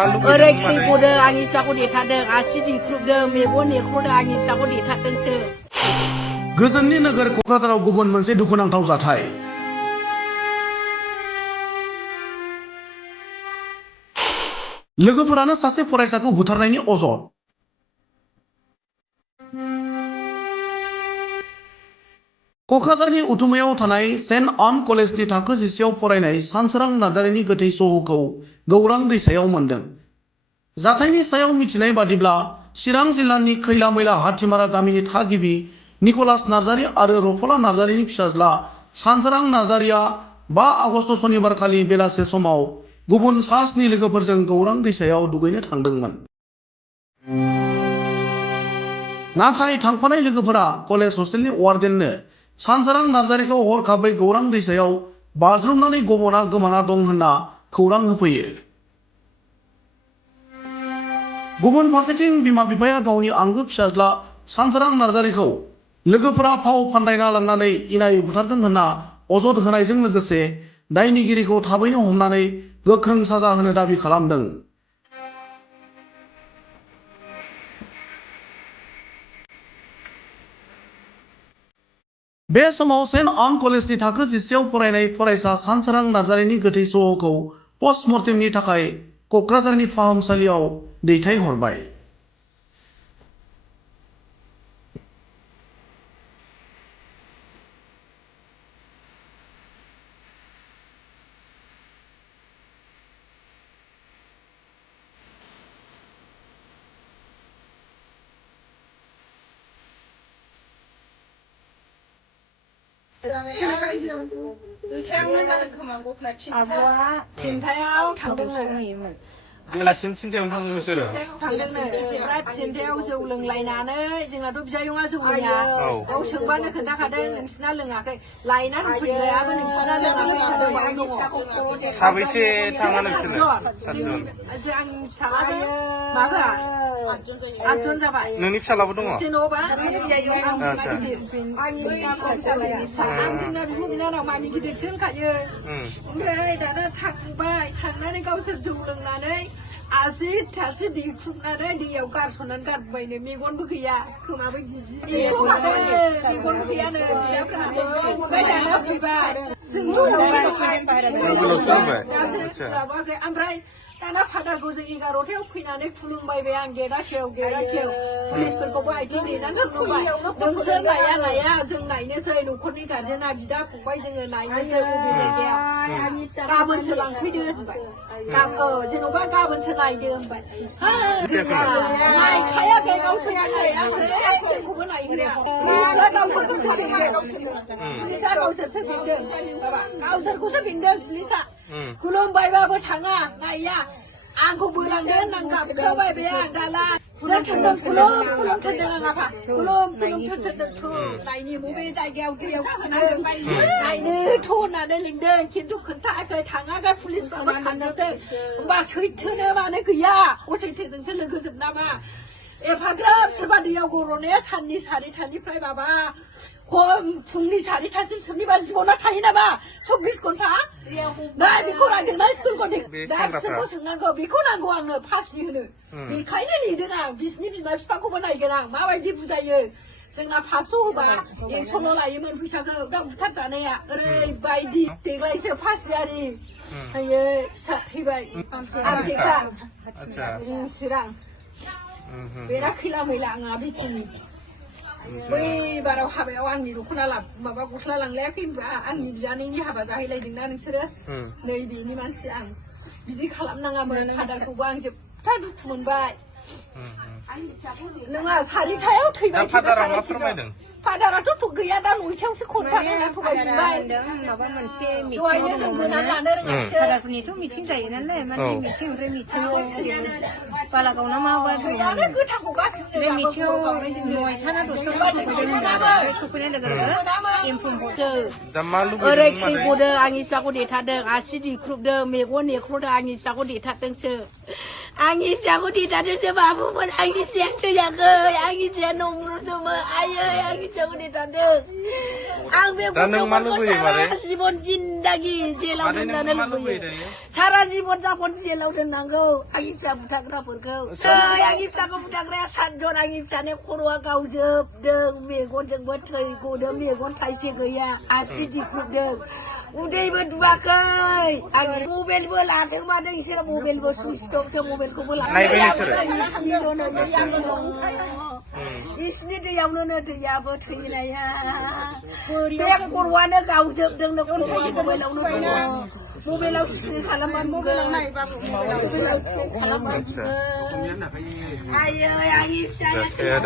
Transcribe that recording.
Orang kriboda angin cakut ditadeng, asyik di klub deng, mebon di klub deng angin cakut ditadeng ce. गोजोननि नोगोर क'क्राझाराव गुबुन मोनसे दुखुनांथाव जाथाय लोगोफोरानो सासे फरायसाखौ बुथारनायनि अजद क'क्राझारनि उथुमायाव थानाय सेन्ट कलेजनि थाखो 10आव फरायनाय सानसोरां नार्जारिनि गोथै सह'खौ गौरां दैसायाव मोनदों। जाथायनि सायाव मिथिनाय बादिब्ला चिरां जिल्लानि खैला-मैला हाथिमारा गामिनि थागिबि निकलास नार्जारि आरो रफला नार्जारिनि फिसाज्ला सानसोरां नार्जारिया 5 आगस्ट शनिबारखालि बेलासे समाव गुबुन सा 7 लोगोफोरजों गौरां दैसायाव दुगैनो थांदोंमोन। नाथाय थांफानाय लोगोफोरा कलेज हस्टेलनि वार्डेननो सानसोरां नार्जारिखौ हरखाबै गौरां दैसायाव बाज्रुमनानै गब'ना गोमाना दं होनना खौरां होफैयो। गुबुन फारसेथिं बिमा-बिफाया गावनि आंगो फिसाज्ला सानसोरां नार्जारिखौ लोगोफोरा फाव फान्दायना लांनानै इनायै बुथारदों होनना अजद होनायजों लोगोसे दायनिगिरिखौ थाबैनो हमनानै गोख्रों साजा होनो दाबि खालामदों। बे समाव सेन्ट कलेजनि थाखो 10आव फरायनाय फरायसा सानसोरां नार्जारिनि गोथै सह'खौ पस्टमर्टेमनि थाखाय क'क्राझारनि फाहामसालियाव दैथायहरबाय। आब'आ थिनथायाव थांदोंमोन। बेलासिम थिनथायाव थांदों नोंसोरो? थांदोंनो बिराद थिनथायाव जौ लोंलायनानै जोंनाथ' बिजायंआ जौ लोङा गाव सोंबानो खोन्थाखादों नोंसिना लोङाखै लायनानै फैग्रायाबो नोंसिना लोङाखै साबैसे थाङा नोंसोरनो? आंनि फिसालाजों माबा 8 जन जाबाय। नोंनि फिसालाबो दङ? जेन'बा आंनि फिसा आं जोंना बिब' बिनानाव मामि गिदिरसो होनखायो। ओमफ्राय दाना थांबाय थांनानै गावसोर जौ लोंनानै आसि थासि दैफुनानै दैयाव गारसननानै गारबायनो मेगनबो गैया खोमाबो गिजि मेगनबो गैयानो ओमफ्राय दाना फैबाय जोंथ' ओमफ्राय दाना फादारखौ जों 11थायाव फैनानै खुलुमबायबाय आं गेदा खेव पुलिसफोरखौबो आथिं देनानै खुलुमबाय नोंसोर नाया जों नायनोसै न'खरनि गारजेना बिदा फंबाय जोङो नायनोसै बबे जायगायाव गाबोनसो लांफैदो होनबाय जेन'बा गाबोनसो नायदो होनबाय नायखायाखै गावसोर नायाखै जोंखौबो नायहोआ पुलिसा गावसोरसो बेंदों गावसोरखौसो बेंदों पुलिसा खुलुमबायबाबो थाङा नाया आंखौ बोलांदो होननानै गाबख्रावबाय बे आं दाला जों थोनदों खुलुम थोनदों आं आफा खुलुम थोनदों नायनि बबे जायगायाव दैयाव नायनो थ' होननानै लिंदों खिन्थु खोन्थायाखै थाङाखै पुलिसफ्राबो थांदों होमबा सैथोनो मानो गैया असैथोजोंसो लोगोजोब नामा एफाग्राब सोरबा दैयाव गर'नाया साननि 4थानिफ्राय माबा फुंनि 4थासिम सोरनिबा जिबना थायो नामा 24 घन्टा दा बेखौ रायजोंना स्कुलखौ दा बिसोरखौ सोंनांगौ बेखौ नांगौ आंनो फासि होनो बेखायनो नेदों आं बिसिनि बिमा बिफाखौबो नायगोन आं माबायदि बुजायो जोंना 500 होबा 100ल' लायोमोन फैसाखौ दा बुथार जानाया ओरैबायदि देग्लायसो फासियारि हायो फिसा थैबाय आमथेखा चिरां बेरा खैला मैला आंहा बिथिनि बै बाराव हाबायाव आंनि दख'ना माबा गस्ला लांलायाखै होनबा आंनि बियानैनि हाबा जाहैलायदोंना नोंसोरो नै बेनि मानसि आं बिदि खालामनाङामोन फादारखौबो आं जोबथा दुखु मोनबाय नङा 4थायाव थैबाय फादाराथ' गैया दा 9थायावसो खन्थानो थगायफिनबाय माबा मोनसे दहायनो जों बोनानै लानो रोङासै फादारफोरनिथ' मिथिं जायो नालाय माने मिथिं ओमफ्राय मिथिङाव बालागावना माबा गैयानो गोथांखौ गासिबो बे मिथिङाव 9था ना 10थायाव सफैनाय लोगो लोगो इनफर्म हरदों ओरै खैबोदों आंनि फिसाखौ देथारदों आसि दिख्रुबदों मेगन नेख्र'दों आंनि फिसाखौ देथारदोंसो आंनि फिसाखौ देथारदोंसो बाबुमोन आंनि फिसाया थैयाखै आंनि फिसाया नंग्रुदोंमोन आयै आंनि फिसाखौ नेथारदों आं बे गथ'फोरखौ सारा जिबन जिन्दागि जेलाव दोनजानो लुबैयो सारा जिबन जापन जेलाव दोननांगौ आंनि फिसा बुथारग्राफोरखौ आंनि फिसाखौ बुथारग्राया 7 जन आंनि फिसानि खर'आ गावजोबदों मेगनजोंबो थै गदों मेगन थाइसे गैया आसि दिख्रुबदों उदैबो दुवाखै आं मबाइलबो लाथों मादों इसोर मबाइलबो सुइच अफसो मबाइलखौबो इसनि दैयावनो दैयाबो थैनाया बे खर'आनो गावजोबदोंनो मबाइलावनो दङ मबाइलाव स्क्रिन खालामबानो मबाइलाव स्क्रिन खालामबानो आयै आंनि फिसाया